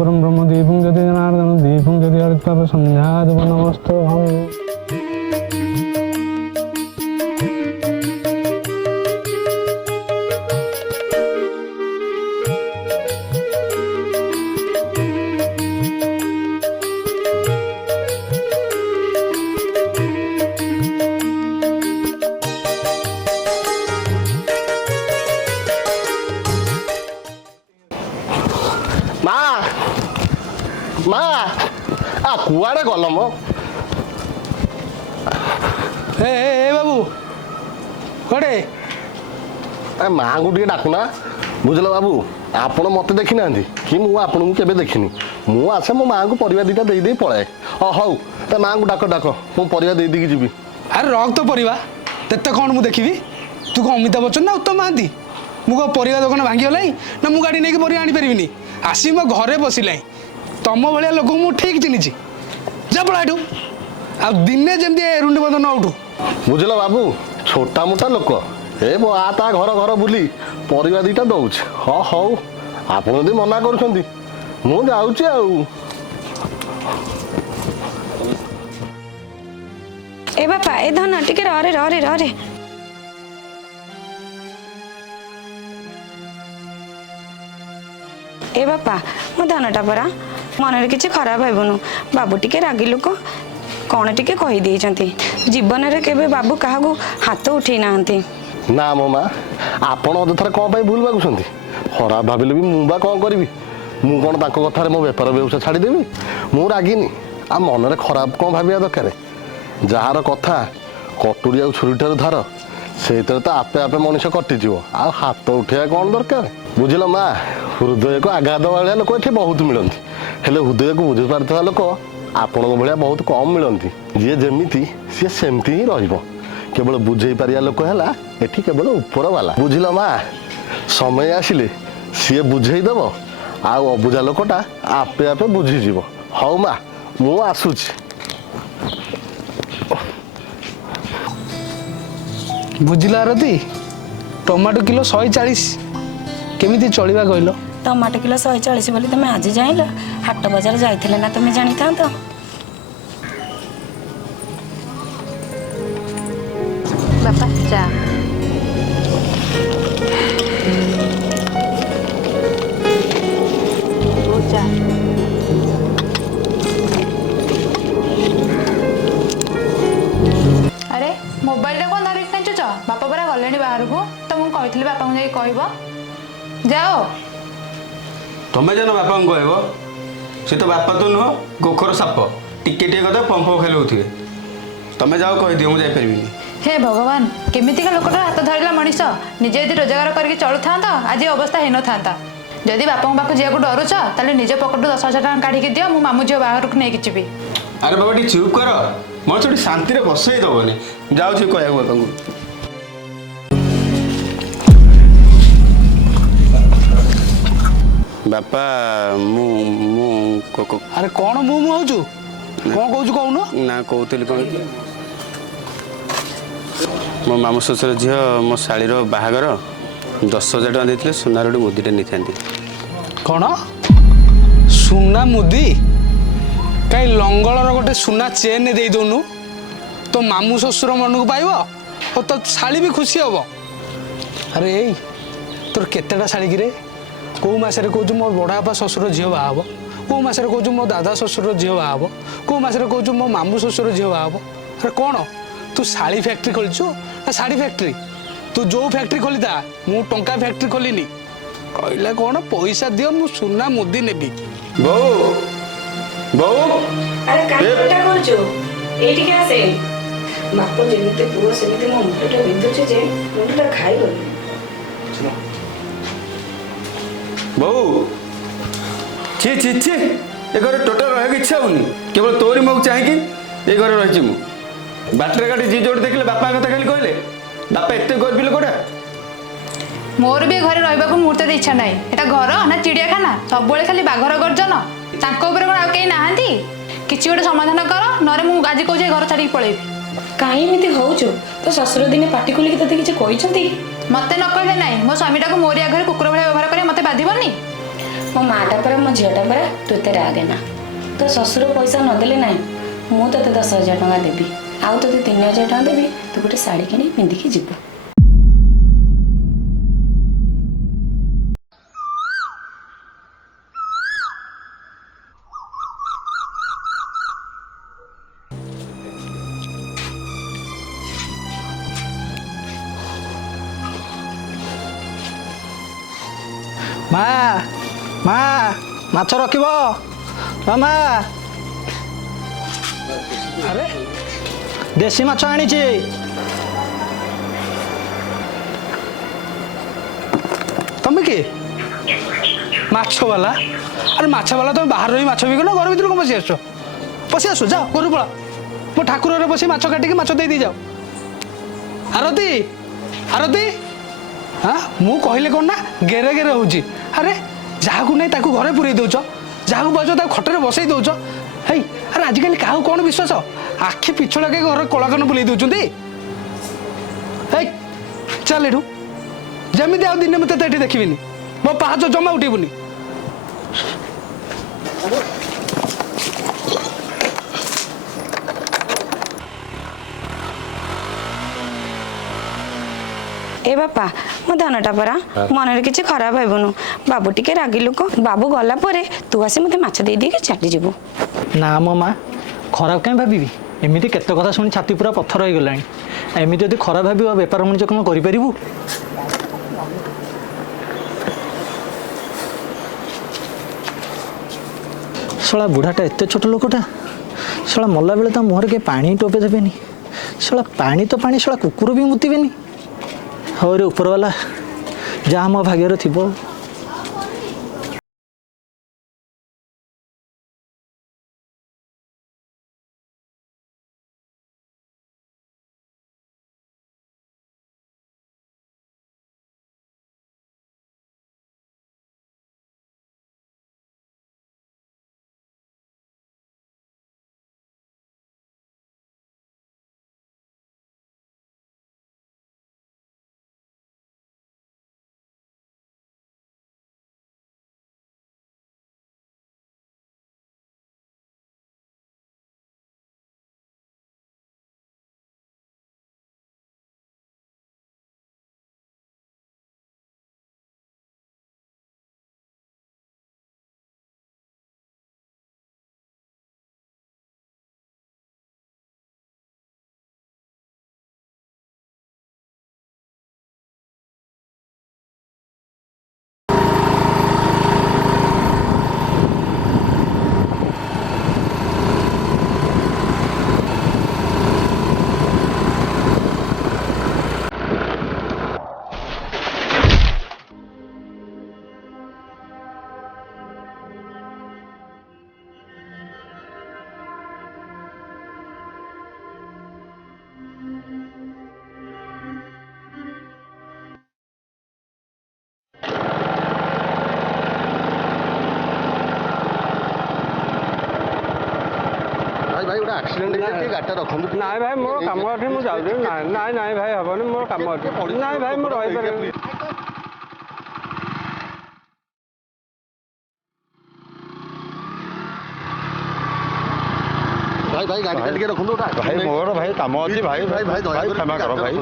परम ब्रह्म दीपं ज्योति जनार्दन दीपं ज्योति हरित संध्या नमस्तो हम। आ कुआड़े गल मो ए बाबू कड़े माँ को टे डाकुना बुझल बाबू आपण मत देखी ना कि मुझे केवे देखनी मु आसे मो माँ को परिवा दीटा दे पलाए हौ तो माँ को डाक डाक मु परिवा दे दी जीवी। अरे रख तो परिवा तेते कौन मु देखी तू कौन अमिताभ बच्चन ना उत्तम महांती मु कौन परिवा दुकान भांगीगला ना मु गाड़ी नहीं परिवा आनी पारिनी आसी मो घरे बसिला तम भाया लोक मु ठीक चिन्ही जा पड़ा एठू आ दिने जमी रुंडी बंद न उठू बुझल बाबू छोटा मोटा लोक ए आ ता घर घर बुली परिवा दीटा दौच हाँ हौ आप मना कर ए बापा ए धन टिके रे रे रे रे ए बापा मो धनटा परा मन किसी खराब भावनु बाबू टिके रागी लोक कौन टिके कही देइचंती जीवन रे केबे बाबू काहागु हाथ उठे नाहंती ना मो माँ आपण अदथार कौन पाई भूल मागुଛନ୍ତି खराब भाविले भी मु बा कौन करी मु कौन ताको कथार मो बेपार व्यवसाय छाड़देवी मु रागिनी आ मन खराब कौन भाविया दरकार जार कथा कटुरी आ छुरीटार धार से तो आपे आपे मनीष कटिज आ हाथ उठा कौन दरकार बुझल माँ हृदय को आघात वाले लोक ये बहुत मिलती हेले हृदय को बुझी पार्था लोक आपण भाया बहुत कम मिलती जी जमी सी सेमती ही केवल बुझे पारिया लोक है एठी केवल ऊपर वाला बुझल माँ समय आसिले सी बुझेदेव आउ अबुझा लोकटा आपे आपे बुझीज हौ माँ मु आसुची बुझिला रती टमाटो किलो 140 केमिति चलिबा कहलो टमाटो किलो 140 बोली तुम आज जाइल हाट बाजार जाइथिले ना तुम जानी था तो बापा जा जा अरे मोबाइल कौन धरिक नाचुच बापा परा गले बाहर को तो मुझे कही बापा को जाकि कह जाओ तुम्हें जान बापा को कह सी तो बापा तो नुह गोखर साप टिके टिके कथा पंप खेलुवे तुम्हें जाओ कह दियो मुझे जापरि हे भगवान केमितिका लोकटा हाथ धरला मनीष निजे यदि रोजगार करके चलु था आज अवस्था हे न था जदि बापा पाक जा डरुच ताले निज पकेट 10,000 टका काढ़ी दियो मु मामू झील बाहर को नहीं जीवी अरे बाबा टी चुप कर मैं छोटी शांति रे बसई दबनी जाऊ कह बापा को बापा मु अरे कौन मु मु होचु कौन कहू कहून ना कहते कौन मो मामू शशुर झील मो शाड़ीर बाहागर 10,000 टका देते सुनार गोटे मुदीटे नहीं था कौन सुना मुदी कहीं लंगलर गोटे सुना चेन दे दौनु तो मामू शशुर मन को पाइब और तो शाड़ी भी खुशी हम अरे यही तोर केतेटा शाड़ी कि कौ मसरे कहूँ मो बड़ापा शशुर झील बाहब कौ मसरे कहूँ मो दादा शशुर झील बाहब कौ मसरे कहूँ मो मामू शशुर झील बाहब अरे कौन तू शाड़ी फैक्ट्री खोलचु ना शाड़ी फैक्ट्री तू जो फैक्ट्री खोली था मु टंका फैक्ट्री खोलिनी कहला कौन पैसा दियो मु सुना मुदी नेबी बो बो अरे काटा करजो एठी के आसे बापो जेमिते पुओ सेमिते मो मुंडटा बिंदुचे जे मुंडटा खाई गली बो छी छी छी ए घर टोटल रहे इच्छा होनी केवल तोरी मो चाहिए कि ए घर रही मु बाटर गाड़ी जी जोड़ देखले बापा कथा खाली कहले बापा एते गर्वी लोकटा मोर भी घरे रहिबाकू मुहूर्त इच्छा ना एटा घर ना चिड़ियाखाना सब खाली बाघर गर्जन तांको ऊपर कोन आ केही नाहंती किछि गोटे समाधान कर नरे मु आज कहूँ घर छाड़ी पळेबी काई एमिति होउचो तो ससुर दिने पाटी खोली तते किछि कहिसंती मते न कहले नाही मो स्वामीटा को मोरी आगे कुकुर भाई व्यवहार करे मते बाधिबनी ମୋ ମାଟା ପରା ମୋ ଝିଅଟା ପରା ତୁ ଏତେ ରାଗେ ନା। ତୋ ଶ୍ୱଶୁର ପଇସା ନଦେଲେ ନାହିଁ ମୁଁ ତୋତେ 10,000 ଟଙ୍କା ଦେବି ଆଉ ତୋତେ 3,000 ଟଙ୍କା ଦେବି ତୁ ଗୋଟେ ଶାଢ଼ୀ କିଣି ପିନ୍ଧିକି ଯିବୁ। ମା ମା ମାଛ ରଖିବ ମା। ଆରେ ଦେଶୀ ମାଛ ଆଣିଛି। ତମେ କିଏ? ମାଛ ବାଲା? ଆରେ ମାଛ ବାଲା ତମେ ବାହାରେ ରହି ମାଛ ବିକ ନା ଘର ଭିତରକୁ ପଶି ଆସୁଛ? ପଶି ଆସୁ ଯାଅ ଘରୁ ପଳା। ମୋ ଠାକୁରରେ ବସି ମାଛ କାଟିକି ମାଛ ଦେଇ ଯାଅ। ଆରତୀ ଆରତୀ ହଁ ମୁଁ କହିଲେ କ'ଣ ନା ଗେରେ ଗେରେ ହଉଛି। ଆରେ ଯାହାକୁ ନେଇ ତାକୁ ଘରେ ପୁରେଇ ଦଉଛ, ଯାହାକୁ ପାଉଛ ତାକୁ ଖଟରେ ବସେଇ ଦଉଛ। ହେଇ ଆରେ ଆଜିକାଲି କାହାକୁ କ'ଣ ବିଶ୍ୱାସ? ଆଖି ପିଛୁଳାକେ ଘର କଳାକାନ ବୁଲେଇ ଦଉଛନ୍ତି। ହେଇ ଚାଲ ଏଠୁ, ଯେମିତି ଆଉ ଦିନେ ମତେ ଏଠି ଦେଖିବିନି। ମୋ ପାହାଚ ଜମା ଉଠିବୁନି। ए बापा मो धनटा परा मन किसी खराब भावनु बाबू टिके रागी लोक बाबू गला परे तू आसी मते माछ दे दे के चली जीवु ना मो माँ खराब कहीं भावी एमती केत कथा शुणी छाती पूरा पत्थर हो गला एमती जब खराब भाव बेपार वाणिज्य कौन करूँ शला बुढ़ाटा एत छोट लोकटा शला मल्ला बेले ता मुहर के पानी टोपे देवेनि शला पानी तो पानी शला कुकुर भी मुतिबेनि हो रे ऊपर वाला जहाँ मो भाग्य थी। एक्सीडेंट गाड़ी रखु ना भाई मोर कम अच्छे मुझे जाऊँ ना ना भाई हेनी मोर कम अच्छे ना भाई मोर रही भाई भाई गाड़ी टिके रखु भाई मोर भाई कम अच्छी भाई भाई भाई भाई क्षमा करो भाई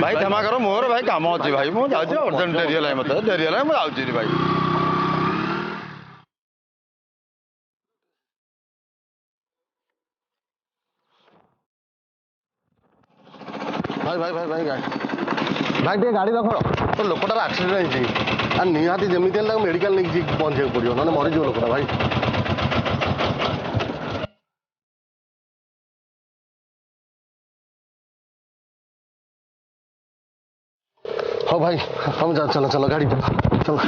भाई क्षमा करो मोर भाई कम अच्छी भाई मुझे अर्जेंट डेरी है मत डेरी है मुझे भाई भाई भाई भाई भाई भाई टे गाड़ी रख तो लोकटार एक्सीडेंट होती निहाती जमी मेडिकल नहीं पहुंचा पड़ो ना मरीज लोकटा भाई हाँ भाई हम जा चलो चलो गाड़ी चलो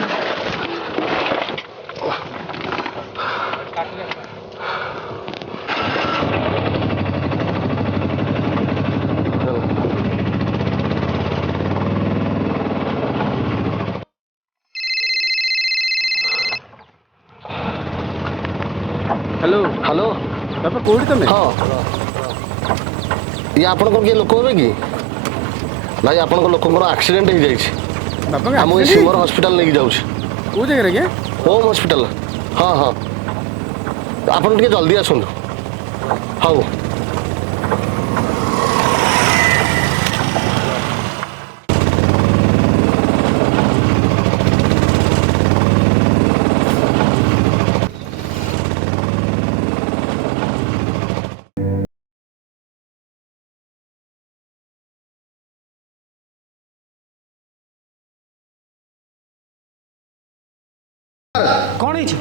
हेलो हेलो बापा कौटी तुम हाँ ये आपण किए लोक हे कि भाई आपण लोक एक्सीडेंट हो जाए बापा सिमर हॉस्पिटल नहीं जाऊँ कौ जगह क्या ହୋମ୍ ହସ୍ପିଟାଲ। ହଁ ହଁ ଆପଣ ଟିକେ ଜଲ୍ଦି ଆସନ୍ତୁ। ହଉ କ'ଣ ହେଇଛି?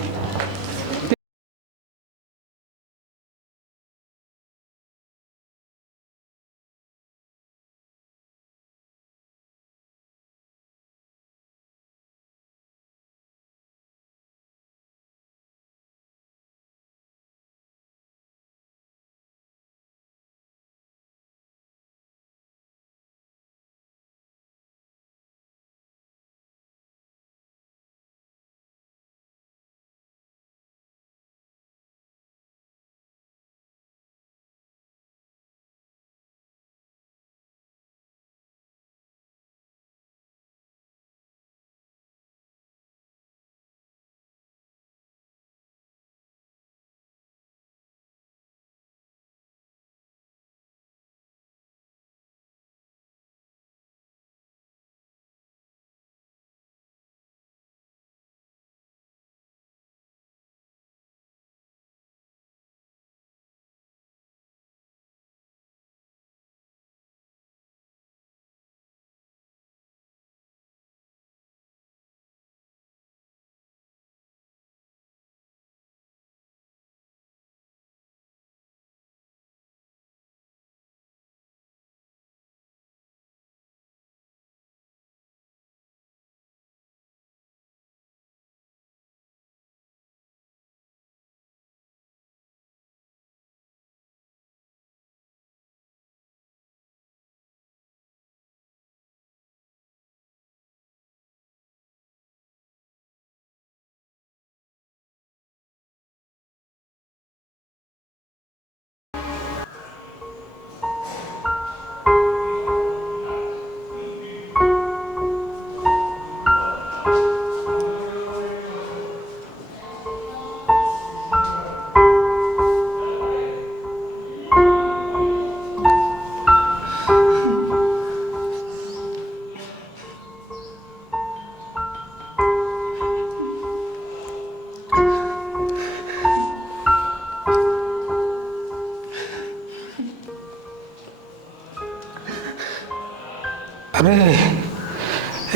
ଆରେ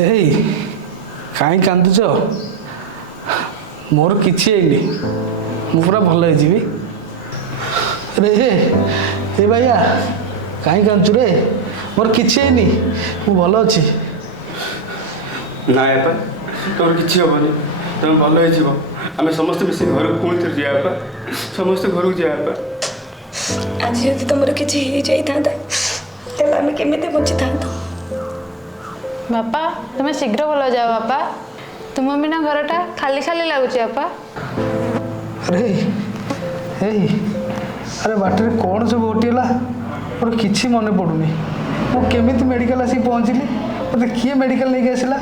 ଏଇ କାହିଁ କାନ୍ଦୁଛ? ମୋର କିଛି ହେଇନି, ମୁଁ ପୁରା ଭଲ ହେଇଯିବି। ରେ ଏ ଭାଇଆ କାହିଁ କାନ୍ଦୁଛୁ ରେ? ମୋର କିଛି ହେଇନି, ମୁଁ ଭଲ ଅଛି। ନାଇଁ ବାପା, ତମର କିଛି ହବନି, ତମେ ଭଲ ହେଇଯିବ। ଆମେ ସମସ୍ତେ ମିଶି ଘରକୁ ପୁଣି ଥରେ ଯିବା ବାପା, ସମସ୍ତେ ଘରକୁ ଯିବା ବାପା। ଆଜି ଯଦି ତମର କିଛି ହେଇଯାଇଥାନ୍ତା ତେବେ ଆମେ କେମିତି ବଞ୍ଚିଥାନ୍ତୁ? ବାପା ତୁମେ ଶୀଘ୍ର ଭଲ ଯାଅ ବାପା, ତୁମ ବିନା ଘରଟା ଖାଲି ଖାଲି ଲାଗୁଛି ବାପା। ଆରେ ଏଇ ଆରେ ବାଟରେ କ'ଣ ସବୁ ଘଟିଗଲା ମୋର କିଛି ମନେ ପଡ଼ୁନି। ମୁଁ କେମିତି ମେଡ଼ିକାଲ ଆସିକି ପହଞ୍ଚିଲି, ମୋତେ କିଏ ମେଡ଼ିକାଲ ନେଇକି ଆସିଲା,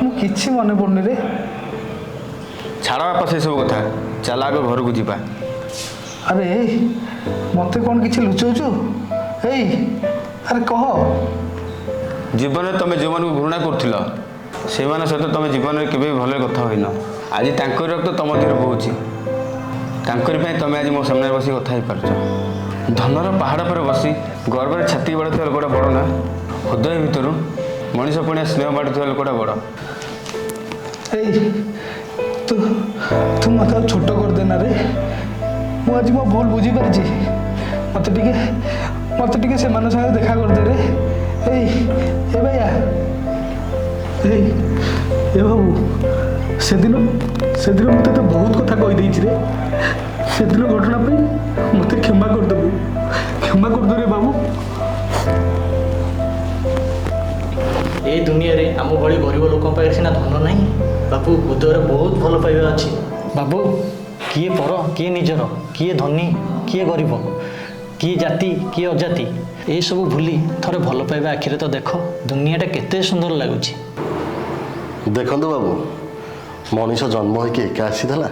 ମୁଁ କିଛି ମନେ ପଡ଼ୁନି ରେ। ଛାଡ଼ ବାପା ସେସବୁ କଥା, ଚାଲ ଆଗ ଘରକୁ ଯିବା। ଆରେ ଏଇ ମୋତେ କ'ଣ କିଛି ଲୁଚଉଛୁ? ଏଇ ଆରେ କହ। ଜୀବନରେ ତମେ ଯେଉଁମାନଙ୍କୁ ଘୃଣା କରୁଥିଲ ସେମାନଙ୍କ ସହିତ ତମେ ଜୀବନରେ କେବେ ବି ଭଲରେ କଥା ହୋଇନ। ଆଜି ତାଙ୍କରି ରକ୍ତ ତମ ଦେହରେ ବହୁଛି, ତାଙ୍କରି ପାଇଁ ତମେ ଆଜି ମୋ ସାମ୍ନାରେ ବସି କଥା ହେଇପାରୁଛ। ଧନର ପାହାଡ଼ ପରେ ବସି ଗର୍ବରେ ଛାତି ବାଡ଼ୁଥିବା ଲୋକଟା ବଡ଼ ନା, ହୃଦୟ ଭିତରୁ ମଣିଷ ପୁଣିଆ ସ୍ନେହ ବାଡ଼ୁଥିବା ଲୋକଟା ବଡ଼। ଏଇ ତୁ ତୁ ମୋତେ ଆଉ ଛୋଟ କରିଦେନା ରେ। ମୁଁ ଆଜି ମୋ ଭୁଲ ବୁଝିପାରିଛି। ମୋତେ ଟିକେ ସେମାନଙ୍କ ସାଙ୍ଗରେ ଦେଖା କରିଦେ ରେ। ଏଇ ଏ ଭାଇଆ, ଏଇ ଏ ବାବୁ, ସେଦିନ ମୁଁ ତତେ ବହୁତ କଥା କହିଦେଇଛି ରେ। ସେଦିନ ଘଟଣା ପାଇଁ ମୋତେ କ୍ଷମା କରିଦେବୁ ରେ ବାବୁ। ଏ ଦୁନିଆରେ ଆମ ଭଳି ଗରିବ ଲୋକଙ୍କ ପାଖରେ ସିନା ଧନ ନାହିଁ, ବାପୁ ହୃଦୟରେ ବହୁତ ଭଲ ପାଇବା ଅଛି। ବାବୁ, କିଏ ପର କିଏ ନିଜର, କିଏ ଧନୀ କିଏ ଗରିବ, କିଏ ଜାତି କିଏ ଅଜାତି, ଏସବୁ ଭୁଲି ଥରେ ଭଲ ପାଇବା ଆଖିରେ ତ ଦେଖ, ଦୁନିଆଟା କେତେ ସୁନ୍ଦର ଲାଗୁଛି। ଦେଖନ୍ତୁ ବାବୁ, ମଣିଷ ଜନ୍ମ ହେଇକି ଏକା ଆସିଥିଲା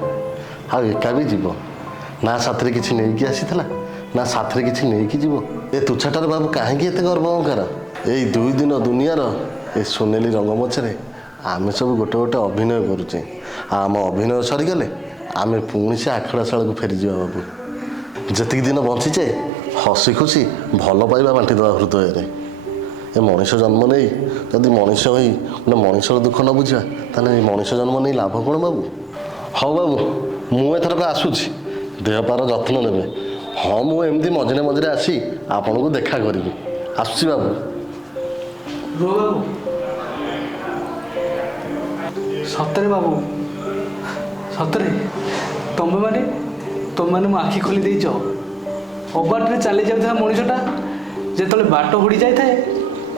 ଆଉ ଏକା ବି ଯିବ। ନା ସାଥିରେ କିଛି ନେଇକି ଆସିଥିଲା ନା ସାଥିରେ କିଛି ନେଇକି ଯିବ। ଏ ତୁଚ୍ଛାଟାରେ ବାବୁ କାହିଁକି ଏତେ ଗର୍ବ ଅହଙ୍କାର? ଏଇ 2 ଦିନ ଦୁନିଆର ଏ ସୁନେଲି ରଙ୍ଗମଞ୍ଚରେ ଆମେ ସବୁ ଗୋଟେ ଗୋଟେ ଅଭିନୟ କରୁଛେ। ଆଉ ଆମ ଅଭିନୟ ସରିଗଲେ ଆମେ ପୁଣି ସେ ଆଖଡ଼ାଶାଳକୁ ଫେରିଯିବା ବାବୁ। ଯେତିକି ଦିନ ବଞ୍ଚିଛେ ହସି ଖୁସି ଭଲ ପାଇବା ବାଣ୍ଟିଦେବା ହୃଦୟରେ। ଏ ମଣିଷ ଜନ୍ମ ନେଇ ଯଦି ମଣିଷ ହୋଇ ଗୋଟେ ମଣିଷର ଦୁଃଖ ନ ବୁଝିବା ତାହେଲେ ଏ ମଣିଷ ଜନ୍ମ ନେଇ ଲାଭ କ'ଣ ବାବୁ? ହଉ ବାବୁ, ମୁଁ ଏଥରକ ଆସୁଛି। ଦେହପାର ଯତ୍ନ ନେବେ। ହଁ, ମୁଁ ଏମିତି ମଝିରେ ମଝିରେ ଆସି ଆପଣଙ୍କୁ ଦେଖା କରିବି। ଆସୁଛି ବାବୁ। ରୁହ ବାବୁ। ସତରେ ବାବୁ, ସତରେ ତମେମାନେ ମୋ ଆଖି ଖୋଲି ଦେଇଛ। ଅବାଟରେ ଚାଲି ଯାଉଥିବା ମଣିଷଟା ଯେତେବେଳେ ବାଟ ହୁଡ଼ି ଯାଇଥାଏ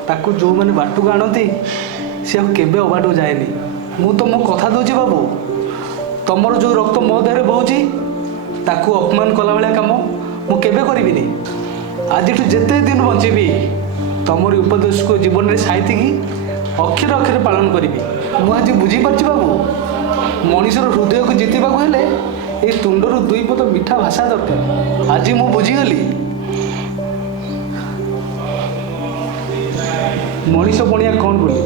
ତାକୁ ଯେଉଁମାନେ ବାଟକୁ ଆଣନ୍ତି ସେ ଆଉ କେବେ ଅବାଟକୁ ଯାଏନି। ମୁଁ ତମ କଥା ଦେଉଛି ବାବୁ, ତମର ଯେଉଁ ରକ୍ତ ମୋ ଦେହରେ ବହୁଛି ତାକୁ ଅପମାନ କଲା ଭଳିଆ କାମ ମୁଁ କେବେ କରିବିନି। ଆଜିଠୁ ଯେତେ ଦିନ ବଞ୍ଚିବି ତମରି ଉପଦେଶକୁ ଜୀବନରେ ସାଇତିକି ଅକ୍ଷରେ ଅକ୍ଷରେ ପାଳନ କରିବି। ମୁଁ ଆଜି ବୁଝିପାରୁଛି ବାବୁ, ମଣିଷର ହୃଦୟକୁ ଜିତିବାକୁ ହେଲେ ଏଇ ତୁଣ୍ଡରୁ 2 ପଦ ମିଠା ଭାଷା ଦରକାର। ଆଜି ମୁଁ ବୁଝିଗଲି ମଣିଷ ପଣିଆ କ'ଣ ବୋଲି।